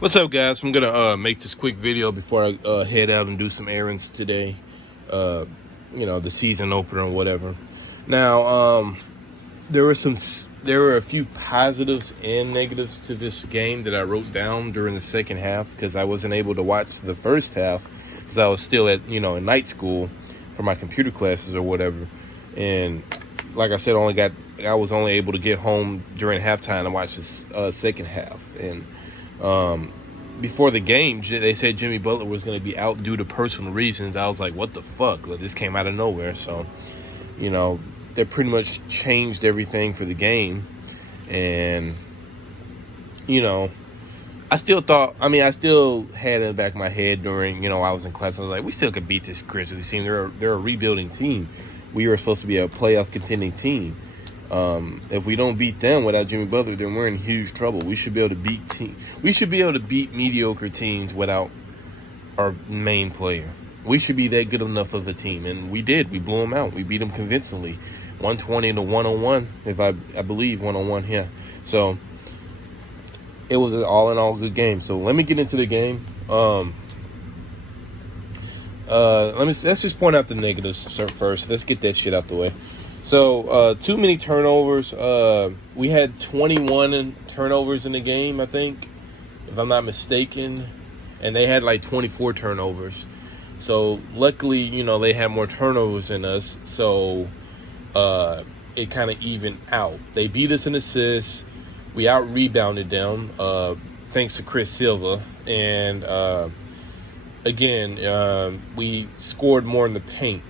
What's up, guys? I'm gonna make this quick video before I head out and do some errands today. Uh, the season opener or whatever. Now, there were a few positives and negatives to this game that I wrote down during the second half because I wasn't able to watch the first half because I was still at in night school for my computer classes or whatever. And like I said, I was only able to get home during halftime to watch this second half. And before the game, they said Jimmy Butler was going to be out due to personal reasons. I was like, what the fuck? Like, this came out of nowhere. So, they pretty much changed everything for the game. And, I still had in the back of my head during, I was in class. I was like, we still could beat this Grizzlies team. They're a rebuilding team. We were supposed to be a playoff contending team. If we don't beat them without Jimmy Butler, then we're in huge trouble. We should be able to beat mediocre teams without our main player. We should be that good enough of a team, and we did. We blew them out. We beat them convincingly, 120-101. If I believe 101 here. So it was an all-in-all good game. So let me get into the game. Let's just point out the negatives first. Let's get that shit out the way. So, too many turnovers. We had 21 turnovers in the game, I think, if I'm not mistaken. And they had like 24 turnovers. So, luckily, they had more turnovers than us. So, it kind of evened out. They beat us in assists. We out-rebounded them, thanks to Chris Silva. And, again, we scored more in the paint.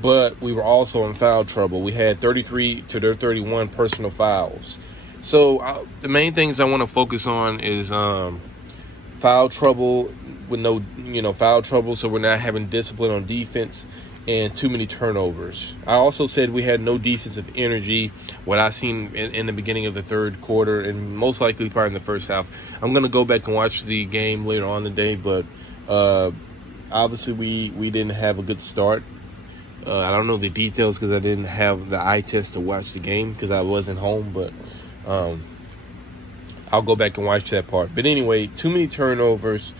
But we were also in foul trouble. We had 33 to their 31 personal fouls. So the main things I want to focus on is foul trouble with foul trouble. So we're not having discipline on defense and too many turnovers. I also said we had no defensive energy, what I seen in the beginning of the third quarter and most likely probably in the first half. I'm going to go back and watch the game later on today, but obviously we didn't have a good start. I don't know the details because I didn't have the eye test to watch the game because I wasn't home, but I'll go back and watch that part. But anyway, too many turnovers.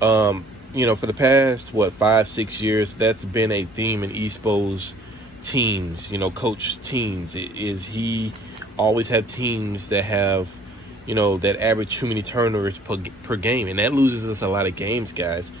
For the past, 5-6 years, that's been a theme in Espo's teams, coach teams. He always have teams that have, that average too many turnovers per game. And that loses us a lot of games, guys.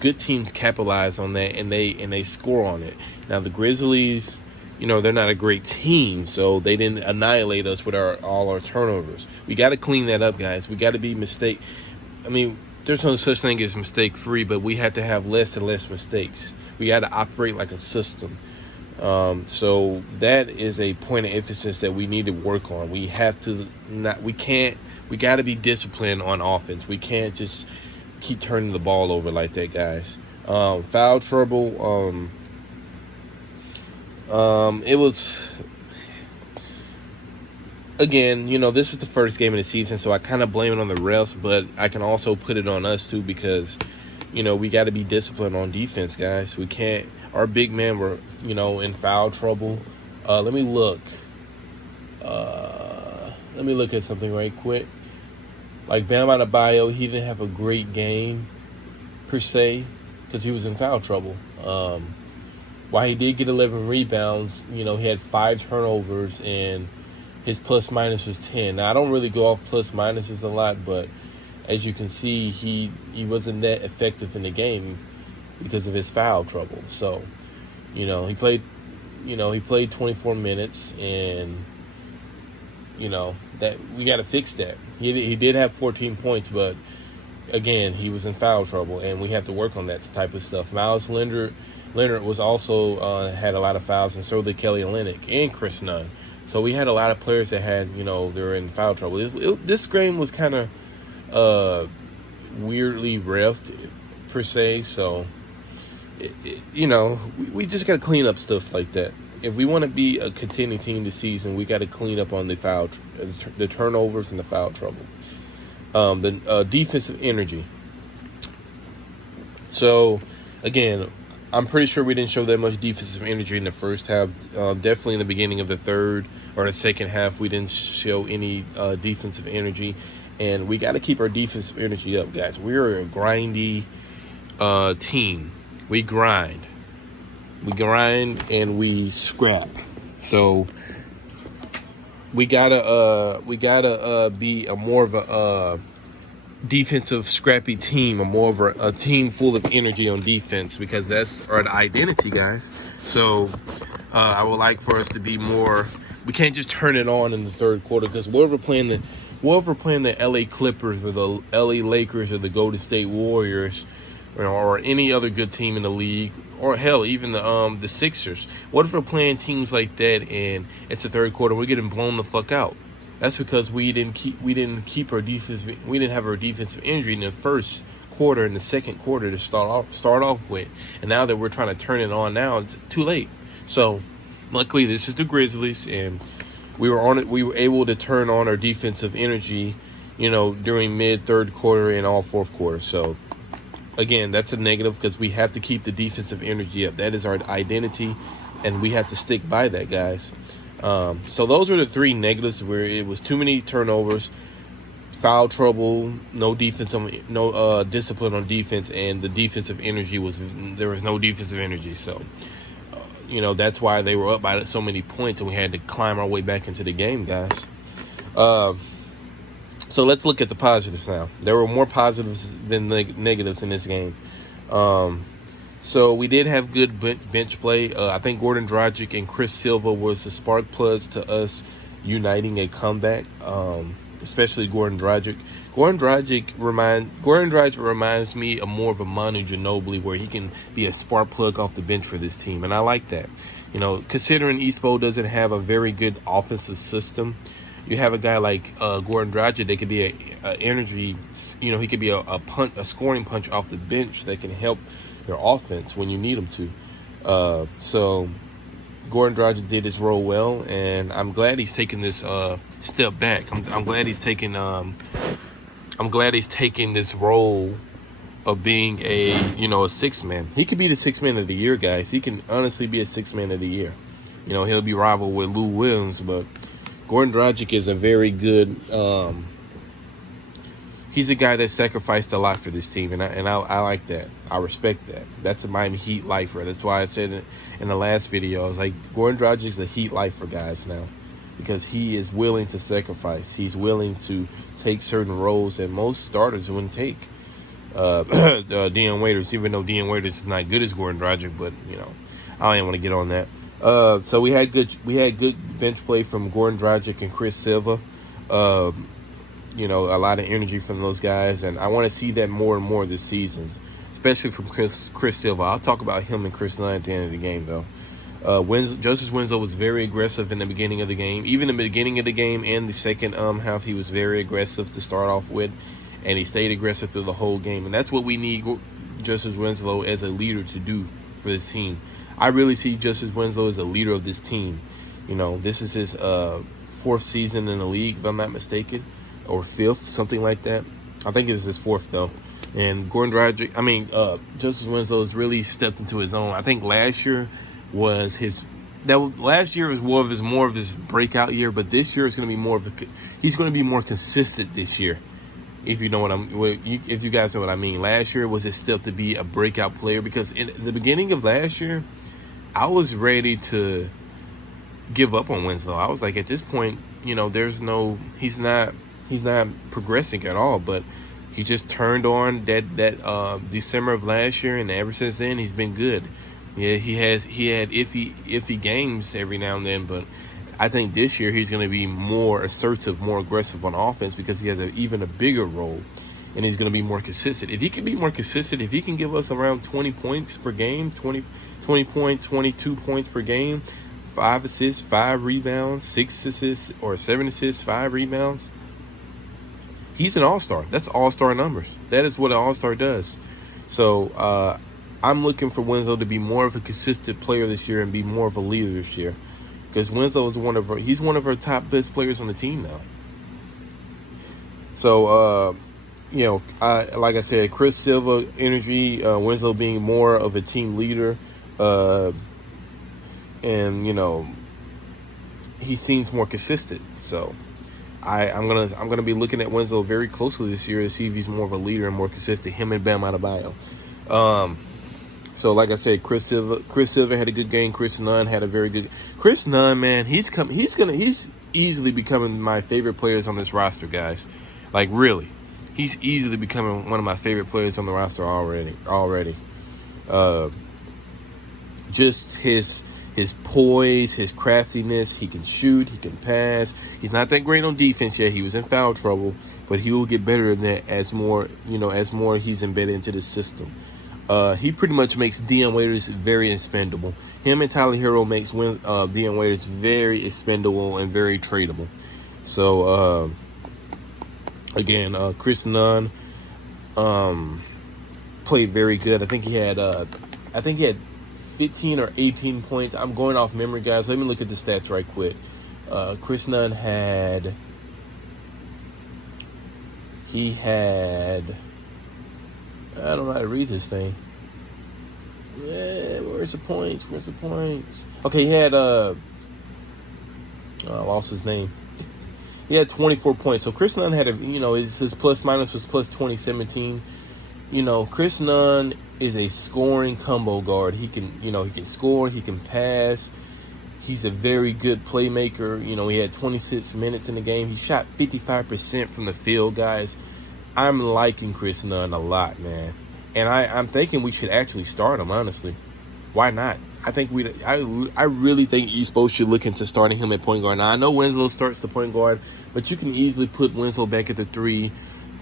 Good teams capitalize on that and they score on it. Now the Grizzlies, they're not a great team, so they didn't annihilate us with all our turnovers. We got to clean that up, guys. We got to be there's no such thing as mistake-free, but we have to have less and less mistakes. We got to operate like a system. So that is a point of emphasis that we need to work on. We got to be disciplined on offense. We can't just keep turning the ball over like that, guys. Foul trouble. It was, again, this is the first game of the season, so I kind of blame it on the refs, but I can also put it on us too because, we got to be disciplined on defense, guys. We can't. Our big men were, in foul trouble. Let me look. Let me look at something right quick. Like Bam Adebayo, he didn't have a great game per se because he was in foul trouble. While he did get 11 rebounds, he had 5 turnovers and his plus minus was 10. Now I don't really go off plus minuses a lot, but as you can see, he wasn't that effective in the game because of his foul trouble. So, he played 24 minutes and that we got to fix that. He did have 14 points, but again, he was in foul trouble, and we have to work on that type of stuff. Miles Leonard was also had a lot of fouls, and so did Kelly Olynyk and Chris Nunn. So we had a lot of players that had, they were in foul trouble. This game was kind of weirdly reffed per se. So, we just got to clean up stuff like that. If we want to be a contending team this season, we got to clean up on the turnovers and the foul trouble. The defensive energy. So, again, I'm pretty sure we didn't show that much defensive energy in the first half. Definitely in the beginning of the third or the second half, we didn't show any defensive energy. And we got to keep our defensive energy up, guys. We're a grindy team. We grind. We grind and we scrap. So we gotta be a more of a defensive scrappy team, or more of a team full of energy on defense, because that's our identity, guys. So I would like for us to be more. We can't just turn it on in the third quarter, because we're playing the LA Clippers or the LA Lakers or the Golden State Warriors, or any other good team in the league, or hell, even the Sixers. What if we're playing teams like that and it's the third quarter, we're getting blown the fuck out? That's because we didn't keep our defense. We didn't have our defensive energy in the first quarter and the second quarter to start off with. And now that we're trying to turn it on now, it's too late. So luckily, this is the Grizzlies, and we were on it. We were able to turn on our defensive energy, during mid third quarter and all fourth quarter. So again, that's a negative, because we have to keep the defensive energy up. That is our identity, and we have to stick by that, guys. So those are the three negatives, where it was too many turnovers, foul trouble, no discipline on defense, and the defensive energy there was no defensive energy. So that's why they were up by so many points, and we had to climb our way back into the game, guys. So let's look at the positives now. There were more positives than negatives in this game. So we did have good bench play. I think Goran Dragic and Chris Silva was the spark plugs to us uniting a comeback, especially Goran Dragic. Goran Dragic reminds me of more of a Manu Ginobili, where he can be a spark plug off the bench for this team, and I like that. Considering Eastbo doesn't have a very good offensive system, you have a guy like Goran Dragic that could be a energy. He could be a scoring punch off the bench that can help your offense when you need him to. So Goran Dragic did his role well, and I'm glad he's taking this step back. I'm glad he's taking this role of being a sixth man. He could be the sixth man of the year, guys. He can honestly be a sixth man of the year. He'll be rivaled with Lou Williams, but Goran Dragic is a very good. He's a guy that sacrificed a lot for this team, and I like that. I respect that. That's a Miami Heat lifer. That's why I said it in the last video. I was like, Goran Dragic's a Heat lifer, guys, now, because he is willing to sacrifice. He's willing to take certain roles that most starters wouldn't take. Dion Waiters, even though Dion Waiters is not good as Goran Dragic, but I don't even want to get on that. So we had good bench play from Goran Dragic and Chris Silva. A lot of energy from those guys, and I want to see that more and more this season, especially from Chris Silva. I'll talk about him and Chris Nunn at the end of the game, though. Justice Winslow was very aggressive in the beginning of the game. Even in the beginning of the game and the second half, he was very aggressive to start off with, and he stayed aggressive through the whole game. And that's what we need Justice Winslow as a leader to do for this team. I really see Justice Winslow as a leader of this team. This is his fourth season in the league, if I'm not mistaken, or fifth, something like that. I think it's his fourth, though. And Justice Winslow has really stepped into his own. I think last year was more of his breakout year, but this year is going to be he's going to be more consistent this year. If you guys know what I mean. Last year was his step to be a breakout player, because in the beginning of last year, I was ready to give up on Winslow. I was like, at this point, he's not progressing at all, but he just turned on that December of last year, and ever since then he's been good. Yeah, he had iffy games every now and then, but I think this year he's going to be more assertive, more aggressive on offense, because he has even a bigger role, and he's going to be more consistent. If he can be more consistent, if he can give us around 20 points per game, 20 points, 22 points per game, 5 assists, 5 rebounds, 6 assists, or 7 assists, 5 rebounds, he's an all-star. That's all-star numbers. That is what an all-star does. So I'm looking for Winslow to be more of a consistent player this year and be more of a leader this year, because Winslow is he's one of our top best players on the team now. So like I said, Chris Silva energy, Winslow being more of a team leader, and he seems more consistent. So I'm gonna be looking at Winslow very closely this year to see if he's more of a leader and more consistent. Him and Bam Adebayo. So like I said, Chris Silva had a good game. Chris Nunn had a very good. Chris Nunn, man, he's easily becoming my favorite players on this roster, guys. Like really, he's easily becoming one of my favorite players on the roster already. Just his poise, his craftiness. He can shoot, he can pass. He's not that great on defense yet. He was in foul trouble, but he will get better than that as more he's embedded into the system. He pretty much makes Dion Waiters very expendable. Him and Tyler Hero makes Dion Waiters very expendable and very tradable. So again, Chris Nunn played very good. I think he had 15 or 18 points. I'm going off memory, guys. Let me look at the stats right quick. Chris Nunn had I don't know how to read this thing. Yeah, where's the points? Okay, he had I lost his name. He had 24 points. So Chris Nunn had his plus minus was plus 2017. Chris Nunn is a scoring combo guard. He can score, he can pass. He's a very good playmaker. He had 26 minutes in the game. He shot 55% from the field, guys. I'm liking Chris Nunn a lot, man. And I'm thinking we should actually start him, honestly. Why not? I really think East Coast should look into starting him at point guard. Now, I know Winslow starts the point guard, but you can easily put Winslow back at the 3,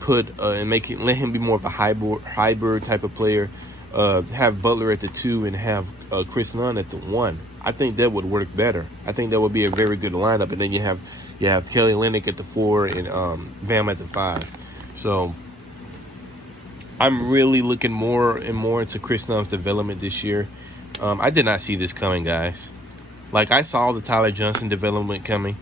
and let him be more of a hybrid type of player. Have Butler at the 2 and have Chris Nunn at the 1. I think that would work better. I think that would be a very good lineup. And then you have Kelly Olynyk at the 4 and Bam at the 5. So I'm really looking more and more into Chris Nunn's development this year. I did not see this coming, guys. Like, I saw the Tyler Johnson development coming.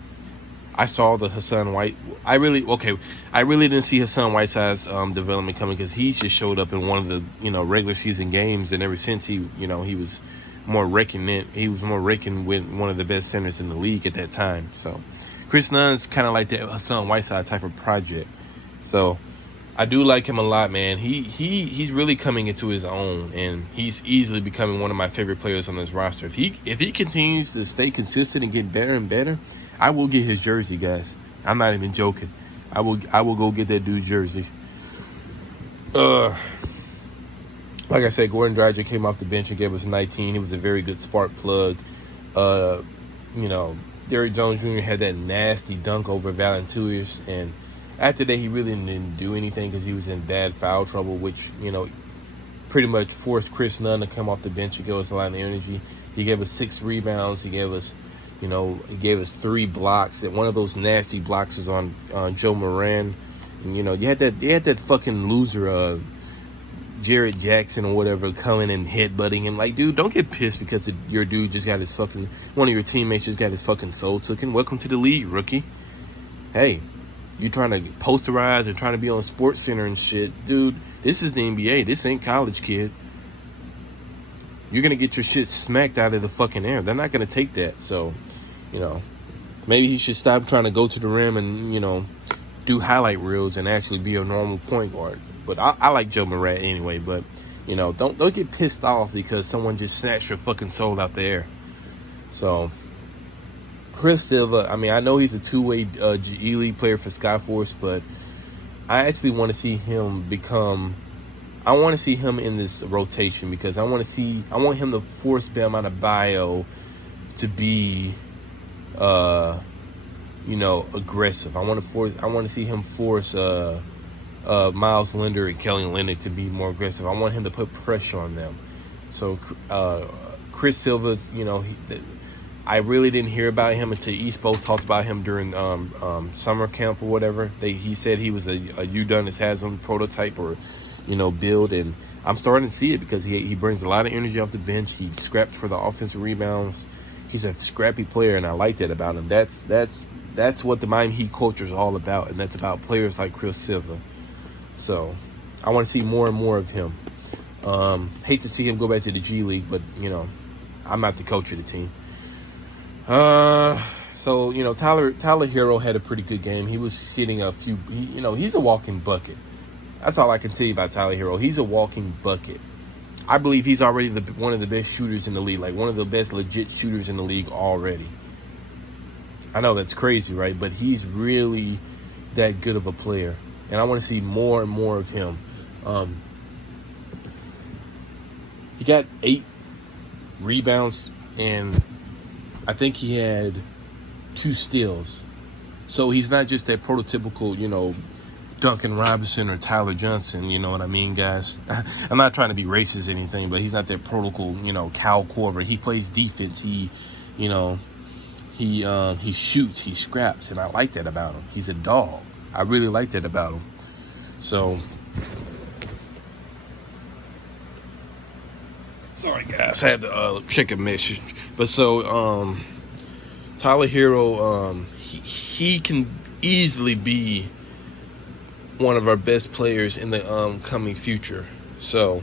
I saw the Hassan White. I really didn't see Hassan Whiteside's development coming because he just showed up in one of the regular season games, and ever since he was more reckoned with one of the best centers in the league at that time. So Chris Nunn's kind of like that Hassan Whiteside type of project. So I do like him a lot, man. He's really coming into his own, and he's easily becoming one of my favorite players on this roster. If he continues to stay consistent and get better and better, I will get his jersey, guys. I'm not even joking. I will go get that dude's jersey. Like I said, Gordon Dragic came off the bench and gave us 19. He was a very good spark plug. Derrick Jones Jr. had that nasty dunk over Valanciunas, and after that, he really didn't do anything because he was in bad foul trouble, which, pretty much forced Chris Nunn to come off the bench and give us a lot of energy. He gave us 6 rebounds. He gave us 3 blocks. That one of those nasty blocks is on Joe Moran. And, you had that fucking loser, Jared Jackson or whatever, coming and headbutting him. Like, dude, don't get pissed because your dude just got his fucking, one of your teammates just got his fucking soul taken. Welcome to the league, rookie. Hey. You trying to posterize and trying to be on Sports Center and shit. Dude, this is the NBA. This ain't college, kid. You're going to get your shit smacked out of the fucking air. They're not going to take that. So, maybe he should stop trying to go to the rim and, do highlight reels and actually be a normal point guard. But I like Joe Moran anyway. But, don't get pissed off because someone just snatched your fucking soul out the air. So Chris Silva, I know he's a two-way G League player for Skyforce, but I actually want to see him in this rotation because I want him to force Bam Adebayo to be, aggressive. I want to see him force Miles Linder and Kelly Olynyk to be more aggressive. I want him to put pressure on them. So Chris Silva, I really didn't hear about him until Espo talked about him during summer camp or whatever. He said he was a UDonnis Haslam prototype or, build, and I'm starting to see it because he brings a lot of energy off the bench. He scraps for the offensive rebounds. He's a scrappy player, and I like that about him. That's what the Miami Heat culture is all about, and that's about players like Chris Silva. So I want to see more and more of him. Hate to see him go back to the G League, but I'm not the coach of the team. So, Tyler Hero had a pretty good game. He was hitting a few, he's a walking bucket. That's all I can tell you about Tyler Hero. He's a walking bucket. I believe he's already one of the best shooters in the league, like one of the best legit shooters in the league already. I know that's crazy, right? But he's really that good of a player. And I want to see more and more of him. He got 8 rebounds, and I think he had 2 steals. So he's not just that prototypical, Duncan Robinson or Tyler Johnson, you know what I mean, guys? I'm not trying to be racist or anything, but he's not that protocol, Cal Korver. He plays defense. He shoots, he scraps, and I like that about him. He's a dog. I really like that about him. So, sorry guys, I had to check a message. But so, Tyler Hero, he can easily be one of our best players in the coming future. So,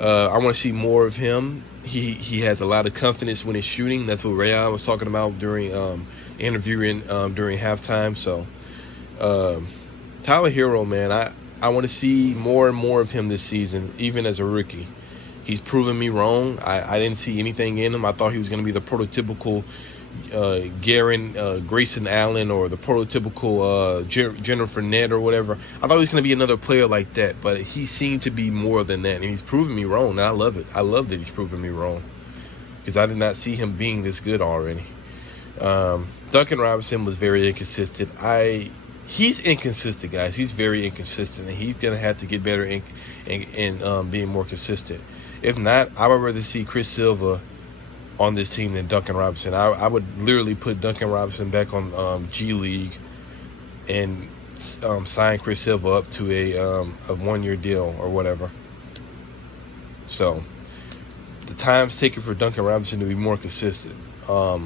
I want to see more of him. He has a lot of confidence when he's shooting. That's what Rayon was talking about during interviewing during halftime. So, Tyler Hero, man, I want to see more and more of him this season, even as a rookie. He's proven me wrong. I didn't see anything in him. I thought he was going to be the prototypical Grayson Allen or the prototypical Jennifer Nett or whatever. I thought he was going to be another player like that, but he seemed to be more than that, and he's proven me wrong, and I love it. I love that he's proven me wrong because I did not see him being this good already. Duncan Robinson was very inconsistent. He's inconsistent, guys. He's very inconsistent, and he's going to have to get better in being more consistent. If not, I would rather see Chris Silva on this team than Duncan Robinson. I would literally put Duncan Robinson back on G League and sign Chris Silva up to a 1-year deal or whatever. So the time's taken for Duncan Robinson to be more consistent. I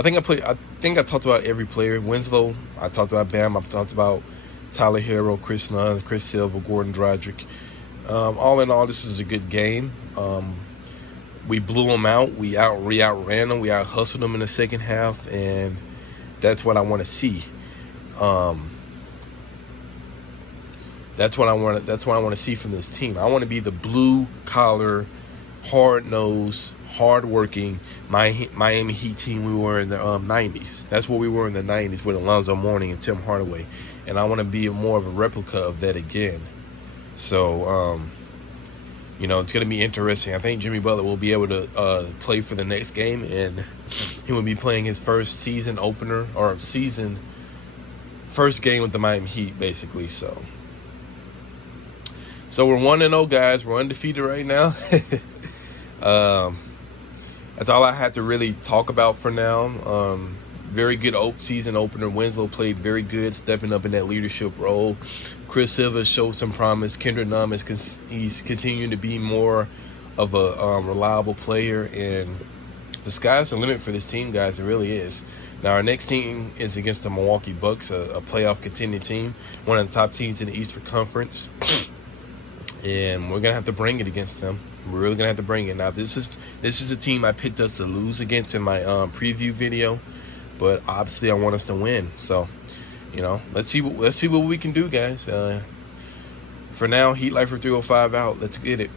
think I talked about every player. Winslow, I talked about Bam, I talked about Tyler Hero, Chris Nunn, Chris Silva, Gordon Dragic. All in all, this is a good game. We blew them out. We outran them. We out-hustled them in the second half, and that's what I want to see. That's what I want to see from this team. I want to be the blue-collar, hard-nosed, hard-working Miami Heat team we were in the 90s. That's what we were in the 90s with Alonzo Mourning and Tim Hardaway. And I want to be more of a replica of that again. So, it's going to be interesting. I think Jimmy Butler will be able to play for the next game, and he will be playing his first season opener or first game with the Miami Heat, basically. So we're 1-0, guys. We're undefeated right now. That's all I had to really talk about for now. Very good season opener. Winslow played very good, stepping up in that leadership role. Chris Silva showed some promise. Kendrick Nunn he's continuing to be more of a reliable player, and the sky's the limit for this team, guys. It really is. Now our next team is against the Milwaukee Bucks, a playoff contending team, one of the top teams in the Eastern Conference, and we're gonna have to bring it against them. We're really gonna have to bring it. Now this is a team I picked us to lose against in my preview video, but obviously I want us to win. So, let's see what we can do, guys. For now, Heat Lifer 305 out. Let's get it.